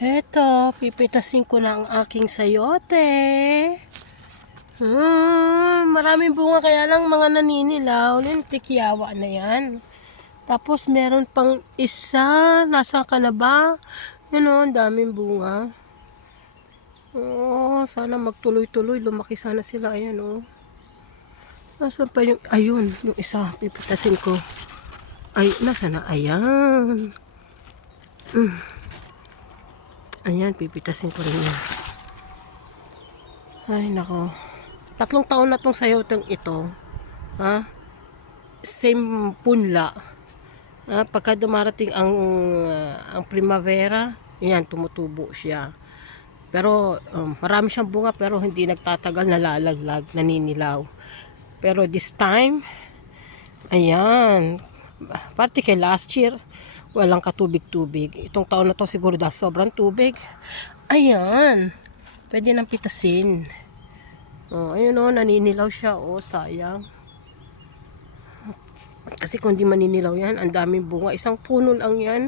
Eto, pipitasin ko na ang aking sayote. Hmm, maraming bunga kaya lang mga naninilaw. Lintikyawa na yan. Tapos meron pang isa. Nasaan ka na? Yun o, ang daming bunga. Oo, sana magtuloy-tuloy. Lumaki sana sila. Ayan o. Nasaan pa yung, ayun, yung isa. Pipitasin ko. Ay, nasa na? Ayan. Mm. Ayan, pipitasin ko rin yan. Ay, nako. Tatlong taon na tong sayoteng ito. Ha? Same punla. Ha? Pagka dumarating ang, ah, ang primavera, yan, tumutubo siya. Pero um, marami siyang bunga pero hindi nagtatagal, nalalaglag, naninilaw. Pero this time, ayan, parte kay last year, walang katubig-tubig. Itong taon na to siguro dahil sobrang tubig. Ayan, pwede nang pitasin. Oh, ayun oh, naninilaw siya. Oh, sayang. Kasi kung di maninilaw yan, ang daming bunga. Isang puno lang yan.